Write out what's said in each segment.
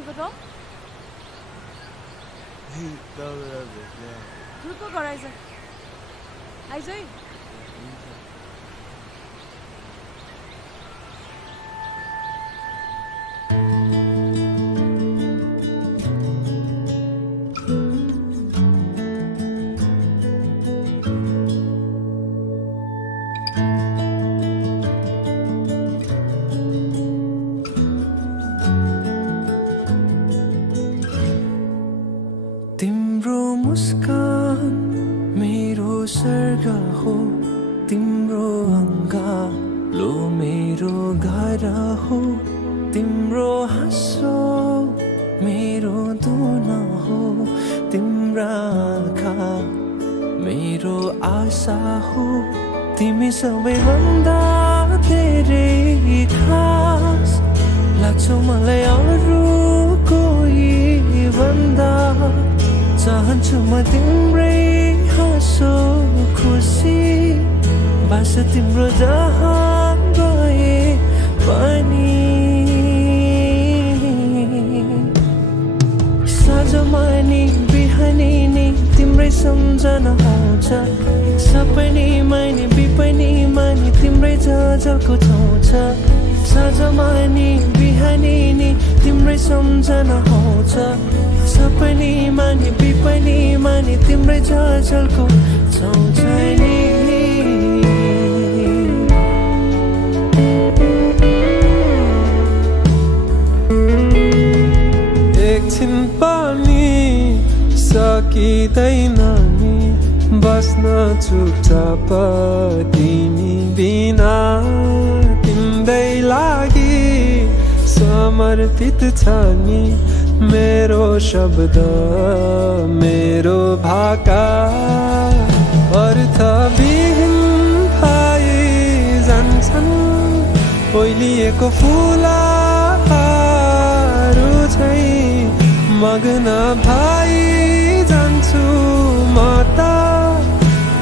भनेको त ढुक्क गराइज आइज है तिम्रो मुस्कान मेरो स्वर्ग हो तिम्रो अङ्गालो मेरो घर हो तिम्रो हाँसो मेरो दुन हो तिम्रा आँखा मेरो आशा हो तिमी सबैभन्दा धेरै खास लाग्छौ मलाई अरू कोही भन्दा चाहन्छु म तिम्रै हाँसो खुसी बास तिम्रो जहाँ गए पनि साँझमा नि बिहानी नि तिम्रै सम्झना आउँछ सपनीमा नि बिपनीमा नि तिम्रै झलको छाउँछ साँझमा नि बिहानी नि तिम्रै सम्झना आउँछ सपनीमा नि बिपनीमा नि तिम्रै झलको छाउँछ नि एकछिन पनि सकिँदैन नि बस्न चुपचाप तिमी बिना तिम्रै लागि समर्पित छ नि मेरो शब्द मेरो भाका अर्थविहीन भइ जान्छन् ओइलिएको फुलहरू झैँ मग्न भइ जान्छु म त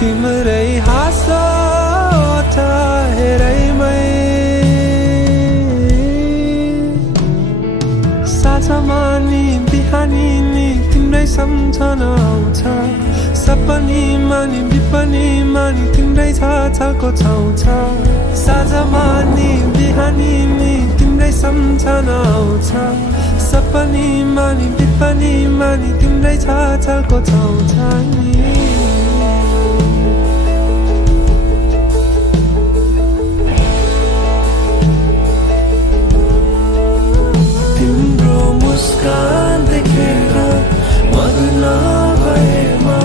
तिम्रै हाँसो हेरैमै साँझमा नि बिहानी नि तिम्रै सम्झना आउँछ सपनीमा नि बिपनीमा नि तिम्रै झलको छाउँछ साँझमा नि बिहानी नि तिम्रै सम्झना आउँछ सपनीमा नि बिपनीमा नि तिम्रै झलको छाउँछ नि मुस्कान देखेर मग्न भएमा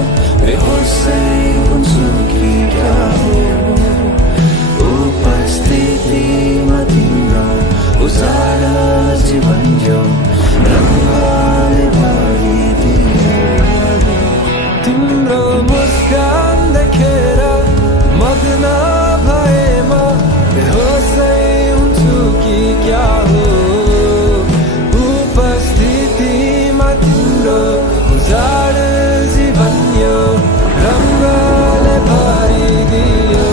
बेहोसै हुन्छु कि क्या हो उपस्थितिमा तिम्रो उजाला जीवन यो रङ्गले भरिदियो तिम्रो मुस्कान देखेर मग्न भएमा बेहोसै हुन्छु कि क्या हो उजाड जीवन यो रङ्गले भरिदियो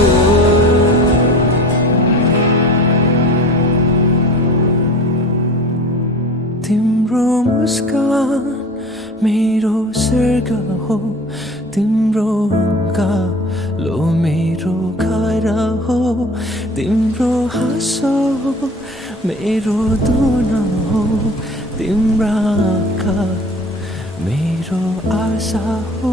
तिम्रो मुस्कान मेरो स्वर्ग हो तिम्रो अङ्गालो मेरो घर हो तिम्रो हाँसो मेरो दुन हो तिम्रा आँखा मेरो आशा हो